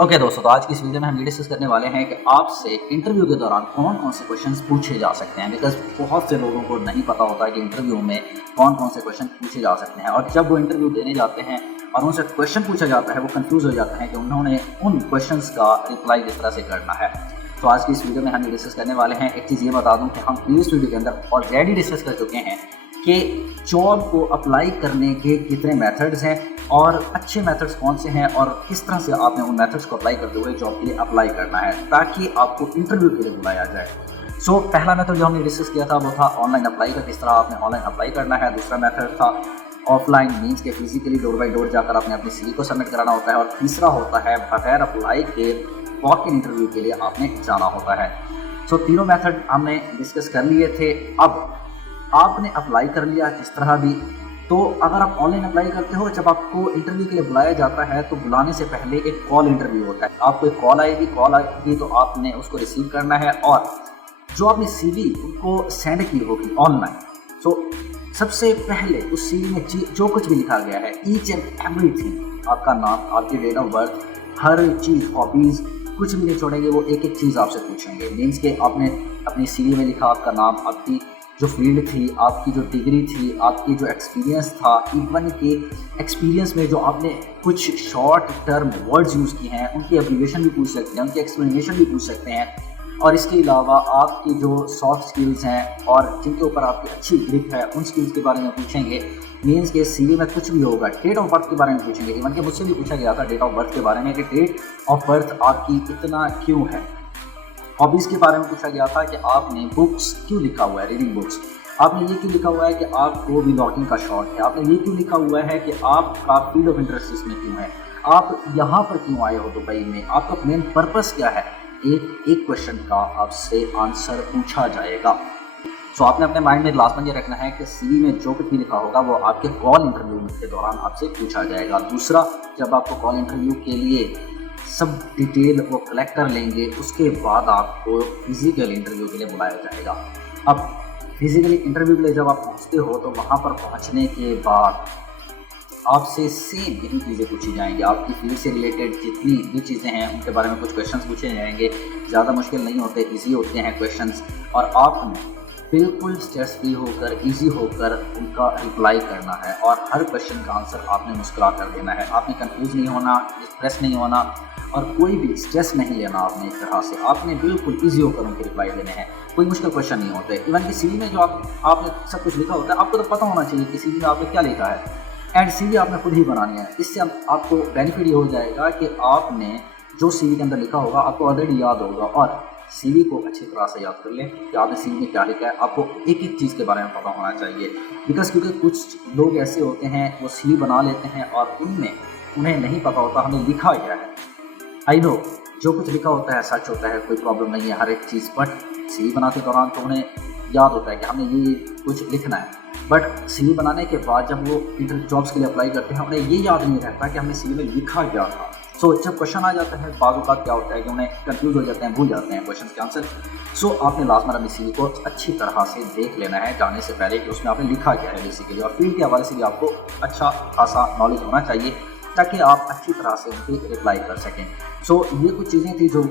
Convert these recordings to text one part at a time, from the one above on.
Okay दोस्तों, तो आज की इस वीडियो में हम ये डिस्कस करने वाले हैं कि आपसे इंटरव्यू के दौरान कौन कौन से क्वेश्चंस पूछे जा सकते हैं। बिकॉज बहुत से लोगों को नहीं पता होता है कि इंटरव्यू में कौन कौन से क्वेश्चन पूछे जा सकते हैं, और जब वो इंटरव्यू देने जाते हैं और उनसे क्वेश्चन पूछा जाता है वो कंफ्यूज हो जाते हैं कि उन्होंने उन क्वेश्चंस का रिप्लाई किस तरह से करना है। तो आज की इस वीडियो में हम ये डिस्कस करने वाले हैं। एक चीज़ ये बता दूँ कि हम प्रीवियस वीडियो के अंदर ऑलरेडी डिस्कस कर चुके हैं कि जॉब को अप्लाई करने के कितने मेथड्स हैं और अच्छे मेथड्स कौन से हैं और किस तरह से आपने उन मेथड्स को अप्लाई करते हुए जॉब के लिए अप्लाई करना है ताकि आपको इंटरव्यू के लिए बुलाया जाए। सो पहला मेथड जो हमने डिस्कस किया था वो था ऑनलाइन अप्लाई का, किस तरह आपने ऑनलाइन अप्लाई करना है। दूसरा मेथड था ऑफलाइन, मीन्स के फिजिकली डोर बाई डोर जाकर आपने अपनी CV को सबमिट कराना होता है। और तीसरा होता है बगैर अप्लाई के वॉक इन इंटरव्यू के लिए आपने जाना होता है। सो तीनों मेथड हमने डिस्कस कर लिए थे। अब आपने अप्लाई कर लिया जिस तरह भी, तो अगर आप ऑनलाइन अप्लाई करते हो, जब आपको इंटरव्यू के लिए बुलाया जाता है तो बुलाने से पहले एक कॉल इंटरव्यू होता है। आपको एक कॉल आएगी तो आपने उसको रिसीव करना है और जो आपने CV उनको सेंड की होगी ऑनलाइन। सो सबसे पहले उस CV में जो कुछ भी लिखा गया है, ईच एंड एवरीथिंग, आपका नाम, आपकी डेट ऑफ बर्थ, हर चीज़, हॉबीज़, कुछ भी नहीं छोड़ेंगे। वो एक एक चीज़ आपसे पूछेंगे। मीन्स के आपने अपनी CV में लिखा आपका नाम, आपकी जो फील्ड थी, आपकी जो डिग्री थी, आपकी जो एक्सपीरियंस था, इवन के एक्सपीरियंस में जो आपने कुछ शॉर्ट टर्म वर्ड्स यूज़ किए हैं उनकी एब्रीविएशन भी पूछ सकते हैं, उनकी एक्सप्लेनेशन भी पूछ सकते हैं। और इसके अलावा आपकी जो सॉफ्ट स्किल्स हैं और जिनके ऊपर आपकी अच्छी ग्रिप है उन स्किल्स के बारे में पूछेंगे। मीन्स के CV में कुछ भी होगा, डेट ऑफ बर्थ के बारे में पूछेंगे। इवन के मुझसे भी पूछा गया था डेट ऑफ बर्थ के बारे में कि डेट ऑफ बर्थ आपकी इतना क्यों है। हॉबीज़ के बारे में पूछा गया था कि आपने बुक्स क्यों लिखा हुआ है, रीडिंग बुक्स। आपने ये क्यों लिखा हुआ है कि आपको व्लॉगिंग का शौक है। आपने ये क्यों लिखा हुआ है कि आपका फील्ड ऑफ इंटरेस्ट इसमें क्यों है। आप यहाँ पर क्यों आए हो दुबई में, आपका मेन पर्पस क्या है। एक क्वेश्चन का आपसे आंसर पूछा जाएगा। सो आपने अपने माइंड में लास्ट में ये रखना है कि CV में जो कुछ भी लिखा होगा वो आपके कॉल इंटरव्यू के दौरान आपसे पूछा जाएगा। दूसरा, जब आपको कॉल इंटरव्यू के लिए सब डिटेल वो कलेक्ट कर लेंगे उसके बाद आपको फिजिकल इंटरव्यू के लिए बुलाया जाएगा। अब फिजिकली इंटरव्यू के लिए जब आप पहुंचते हो तो वहां पर पहुंचने के बाद आपसे सेम यही चीज़ें पूछी जाएंगी। आपकी फील्ड से रिलेटेड जितनी भी चीज़ें हैं उनके बारे में कुछ क्वेश्चंस पूछे जाएंगे। ज़्यादा मुश्किल नहीं होते, ईजी होते हैं क्वेश्चंस, और आपने बिल्कुल स्ट्रेस फ्री होकर, ईजी होकर उनका रिप्लाई करना है। और हर क्वेश्चन का आंसर आपने मुस्कुरा कर देना है। आपने कंफ्यूज नहीं होना, डिस्ट्रेस नहीं होना और कोई भी स्ट्रेस नहीं लेना। आपने एक तरह से आपने बिल्कुल ईजी होकर उनके रिप्लाई देने हैं। कोई मुश्किल क्वेश्चन नहीं होते। इवन कि CV में जो आपने सब कुछ लिखा होता है, आपको तो पता होना चाहिए कि CV में आपने क्या लिखा है, एंड CV आपने खुद ही बनानी है। इससे आपको बेनिफिट ये हो जाएगा कि आपने जो CV के अंदर लिखा होगा आपको ऑलरेडी याद होगा, और CV को अच्छी तरह से याद कर लें कि आपने CV में क्या लिखा है। आपको एक एक चीज़ के बारे में पता होना चाहिए। बिकॉज क्योंकि कुछ लोग ऐसे होते हैं वो CV बना लेते हैं और उनमें उन्हें नहीं पता होता हमें लिखा क्या है। आई नो जो कुछ लिखा होता है सच होता है, कोई प्रॉब्लम नहीं है हर एक चीज़, बट CV बनाते दौरान तो उन्हें याद होता है कि हमें ये कुछ लिखना है। बट CV बनाने के बाद जब वो इंटर जॉब्स के लिए अप्लाई करते हैं उन्हें ये याद नहीं रहता कि हमने CV में लिखा क्या था। सो जब क्वेश्चन आ जाता है बाद बात क्या होता है कि उन्हें कंफ्यूज हो जाते हैं, भूल जाते हैं क्वेश्चन के आंसर। सो आपने लास्ट में अपनी CV को अच्छी तरह से देख लेना है जाने से पहले कि उसमें आपने लिखा क्या है बेसिकली, और फील्ड के हवाले से भी आपको अच्छा खासा नॉलेज होना चाहिए ताकि आप अच्छी तरह से उनकी रिप्लाई कर सकें। सो ये कुछ चीज़ें थी जो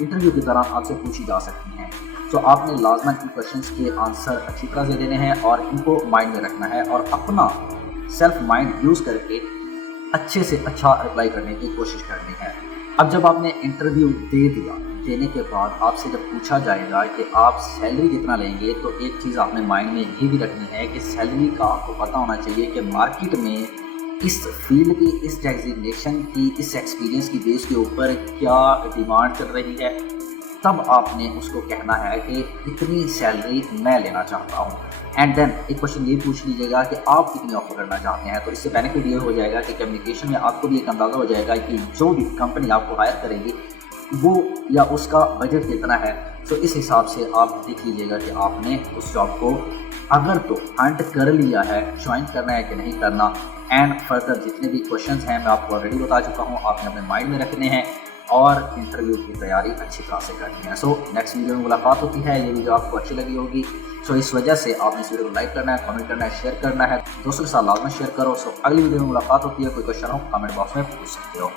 इंटरव्यू के दौरान आपसे पूछी जा सकती हैं। सो आपने लाजमन इन क्वेश्चंस के आंसर अच्छी तरह से देने हैं और इनको माइंड में रखना है और अपना सेल्फ माइंड यूज़ करके अच्छे से अच्छा रिप्लाई करने की कोशिश करनी है। अब जब आपने इंटरव्यू दे दिया, देने के बाद आपसे जब पूछा जाएगा कि आप सैलरी कितना लेंगे, तो एक चीज़ आपने माइंड में ये भी रखनी है कि सैलरी का आपको पता होना चाहिए कि मार्केट में इस फील्ड की, इस डेजिग्नेशन की, इस एक्सपीरियंस की बेस के ऊपर क्या डिमांड चल रही है। तब आपने उसको कहना है कि इतनी सैलरी मैं लेना चाहता हूँ। एंड देन एक क्वेश्चन ये पूछ लीजिएगा कि आप कितनी ऑफर करना चाहते हैं। तो इससे बेनिफिट ये हो जाएगा कि कम्युनिकेशन में आपको भी एक अंदाज़ा हो जाएगा कि जो भी कंपनी आपको हायर करेगी वो या उसका बजट कितना है। तो इस हिसाब से आप देख लीजिएगा कि आपने उस जॉब को अगर तो हंट कर लिया है, ज्वाइन करना है कि नहीं करना। एंड फर्दर जितने भी क्वेश्चंस हैं मैं आपको ऑलरेडी बता चुका हूँ, आपने अपने माइंड में रखने हैं और इंटरव्यू की तैयारी अच्छी तरह से करनी है। सो नेक्स्ट वीडियो में मुलाकात होती है। ये वीडियो आपको अच्छी लगी होगी, सो इस वजह से आपने इस वीडियो को लाइक करना है, कमेंट करना है, शेयर करना है, दोस्तों के साथ लाजमी शेयर करो। सो अगली वीडियो में मुलाकात होती है। कोई क्वेश्चन हो कमेंट बॉक्स में पूछ सकते हो।